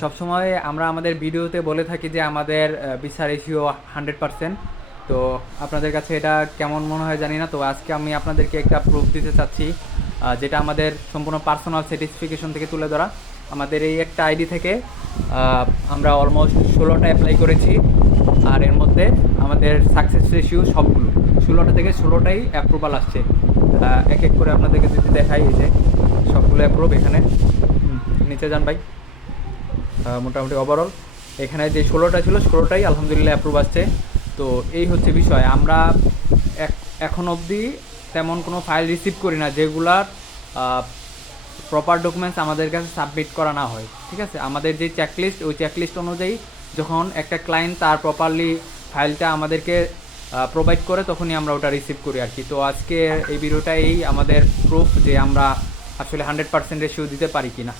সবসময় আমরা আমাদের ভিডিওতে বলে থাকি যে আমাদের ভিসা রেশিও 100%। তো আপনাদের কাছে এটা কেমন মনে হয় জানি না, তো আজকে আমি আপনাদেরকে একটা প্রুফ দিতে চাচ্ছি, যেটা আমাদের সম্পূর্ণ পার্সোনাল সার্টিফিকেশন থেকে তুলে ধরা। আমাদের এই একটা আইডি থেকে আমরা অলমোস্ট 16টা অ্যাপ্লাই করেছি, আর এর মধ্যে আমাদের সাকসেস রেশিও সবগুলো 16টা থেকে 16টাই অ্যাপ্রুভাল আসছে। এক এক করে আপনাদেরকে যদি দেখাই, এই যে সবগুলো অ্যাপ্রুভ এখানে। নিচে যান ভাই। মোটামুটি ওভারঅল এখানে যে 16টা ছিল 16টাই আলহামদুলিল্লাহ অ্যাপ্রুভ আসছে। তো এই হচ্ছে বিষয়, আমরা এখন অবধি তেমন কোনো ফাইল রিসিভ করি না যেগুলার প্রপার ডকুমেন্টস আমাদের কাছে সাবমিট করা না হয়। ঠিক আছে, আমাদের যে চেকলিস্ট, ওই চেকলিস্ট অনুযায়ী যখন একটা ক্লায়েন্ট তার প্রপারলি ফাইলটা আমাদেরকে প্রোভাইড করে, তখনই আমরা ওটা রিসিভ করি আর কি। তো আজকে এই ভিডিওটা এই আমাদের প্রুফ যে আমরা আসলে 100% রেশিও দিতে পারি কি না।